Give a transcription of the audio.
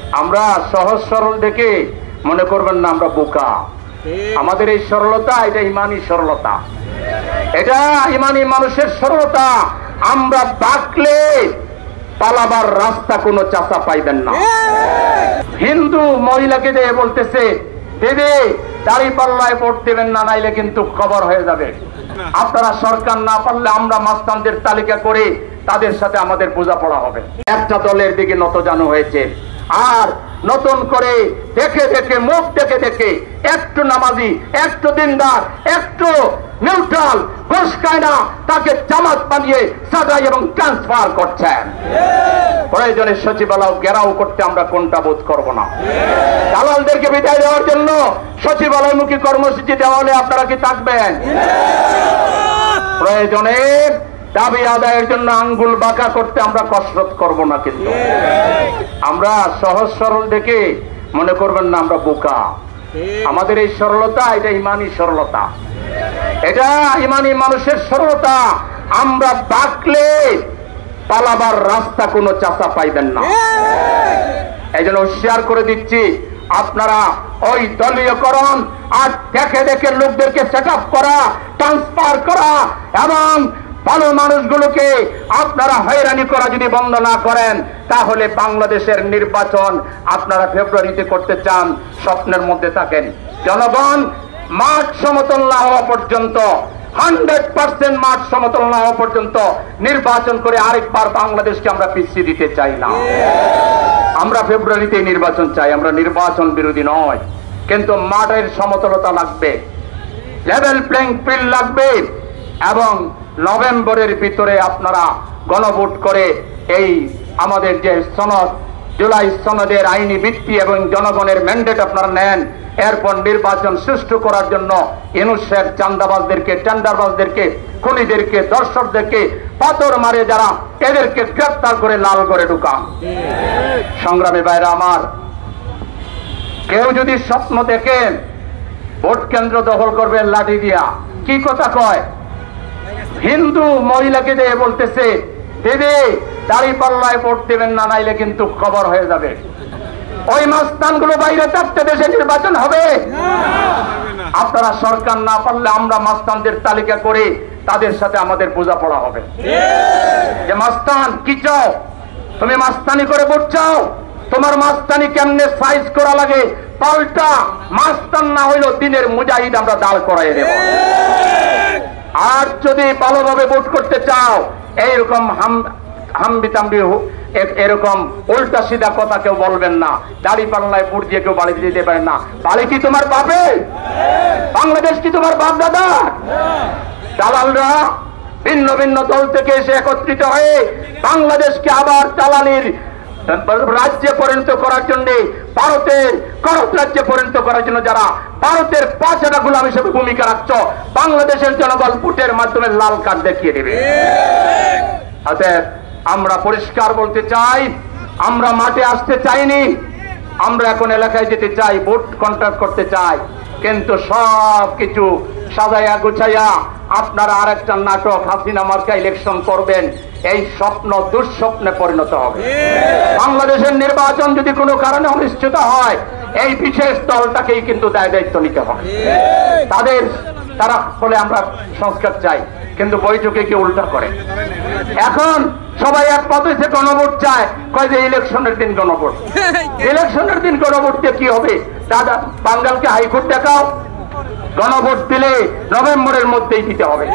আমরা সহজ সরল দেখে মনে করবেন না আমরা বোকা। আমাদের এই সরলতা, এটা ইমানি সরলতা, এটা ইমানি মানুষের সরলতা। আমরা বাকলে পালাবার রাস্তা কোনো চাচা পাইবেন না। হিন্দু মহিলাকে দিয়ে বলতেছে, দিদি দাড়ি পাল্লায় ভোট দেবেন না, নাইলে কিন্তু খবর হয়ে যাবে। আপনারা সরকার না পারলে আমরা মাস্তানদের তালিকা করে তাদের সাথে আমাদের বোঝাপড়া হবে। একটা দলের দিকে নতজানু হয়েছে, আর নতুন করে দেখে দেখে মুখ দেখে দেখে একটু নামাজি, একটু দিনদার, একটু নিউট্রাল ঘুষ খায় না, তাকে জামাত বানিয়ে সাজাই এবং ট্রান্সফার করছেন। প্রয়োজনে সচিবালয় ঘেরাও করতে আমরা কোনটা বোধ করবো না। দালালদেরকে বিদায় দেওয়ার জন্য সচিবালয়মুখী কর্মসূচি দেওয়া হলে আপনারা কি থাকবেন? প্রয়োজনে দাবি আদায়ের জন্য আঙ্গুল বাঁকা করতে আমরা কসরত করব না। কিন্তু আমরা সহজ সরল দেখে মনে করবেন না আমরা বোকা। আমাদের এই সরলতা, এটা ইমানি সরলতা, এটা ইমানি মানুষের সরলতা। আমরা বাকলে পালাবার রাস্তা কোনো চাচা পাইবেন না। এই জন্য শেয়ার করে দিচ্ছি, আপনারা ওই দলীয়করণ আর দেখে দেখে লোকদেরকে সেট আপ করা, ট্রান্সফার করা এবং ভালো মানুষগুলোকে আপনারা হয়রানি করা যদি বন্ধ না করেন, তাহলে বাংলাদেশের নির্বাচন আপনারা ফেব্রুয়ারিতে করতে চান, স্বপ্নের মধ্যে থাকেন। জনগণ মাঠ সমতল না হওয়া পর্যন্ত, 100% মাঠ সমতল না হওয়া পর্যন্ত নির্বাচন করে আরেকবার বাংলাদেশকে আমরা পিছিয়ে দিতে চাই না। আমরা ফেব্রুয়ারিতে নির্বাচন চাই, আমরা নির্বাচন বিরোধী নয়, কিন্তু মাঠের সমতলতা লাগবে, লেভেল প্লেইং ফিল্ড লাগবে। এবং নভেম্বরের ভিতরে আপনারা গণভোট করে এই আমাদের যে সনদ, জুলাই সনদের আইনি ভিত্তি এবং জনগণের ম্যান্ডেট আপনারা নেন। এরপর নির্বাচন সুষ্ঠু করার জন্য ইনুসের চান্দাবাজদেরকে, টেন্ডারবাজদেরকে, খুনিদেরকে, দর্শকদেরকে পাথর মারে যারা, এদেরকে গ্রেফতার করে লাল করে ঢুকান। সংগ্রামী ভাইরা আমার, কেউ যদি স্বপ্ন দেখেন ভোট কেন্দ্র দখল করবেন লাঠি দিয়া, কি কথা কয়? হিন্দু মহিলাকে দিয়ে বলতেছে, দিদি দাড়ি পাল্লায় ভোট দেবেন না, নাইলে কিন্তু খবর হয়ে যাবে। ওই মাস্তানগুলো বাইরে থাকতে দেশে নির্বাচন হবে? আপনারা সরকার না পারলে আমরা মাস্তানদের তালিকা করে তাদের সাথে আমাদের বোঝাপড়া হবে। যে মাস্তান কি চাও, তুমি মাস্তানি করে ভোট চাও, তোমার মাস্তানি কেমনে সাইজ করা লাগে, পাল্টা মাস্তান না হইলেও দিনের মুজাহিদ আমরা দাঁড় করাই দেব। আর যদি ভালোভাবে ভোট করতে চাও, এইরকম হাম্বিতাম্বি এরকম উল্টা সিধা কথা কেউ বলবেন না। দাড়ি পাল্লায় ভোট দিয়ে কেউ বাড়ি দিতে পারেন না। বাড়ি কি তোমার বাপে? বাংলাদেশ কি তোমার বাপ দাদা? দালালরা ভিন্ন ভিন্ন দল থেকে এসে একত্রিত হয়ে বাংলাদেশকে আবার দালালির রাজ্যে পরিণত করার জন্য, ভারতের করত রাজ্যে পরিণত করার জন্য যারা ভারতের পাঁচটা গোলাম হিসেবে ভূমিকা রাখছ, বাংলাদেশের জনগণ ভোটের মাধ্যমে লাল কার্ড দেখিয়ে দেবে। অতএব আমরা পরিষ্কার বলতে চাই, আমরা মাঠে আসতে চাইনি, আমরা এখন এলাকায় যেতে চাই, ভোট কন্ট্যাক্ট করতে চাই। কিন্তু সব কিছু সাজাইয়া গুছাইয়া আপনারা আরেকটা নাটক, হাসিনা মার্কা ইলেকশন করবেন, এই স্বপ্ন দুঃস্বপ্নে পরিণত হবে। বাংলাদেশের নির্বাচন যদি কোনো কারণে অনিশ্চিত হয়, এই বিশেষ দলটাকেই কিন্তু দায় দায়িত্ব নিতে হবে। তারা বলে আমরা সংস্কার চাই, কিন্তু বৈঠকে কি উল্টা করে। এখন সবাই এক পথে সে গণভোট চায়, কয় যে ইলেকশনের দিন গণভোট। ইলেকশনের দিন গণভোট দিয়ে কি হবে? দাদা বাঙ্গালকে হাইকোর্ট দেখাও, গণভোট দিলে নভেম্বরের মধ্যেই দিতে হবে।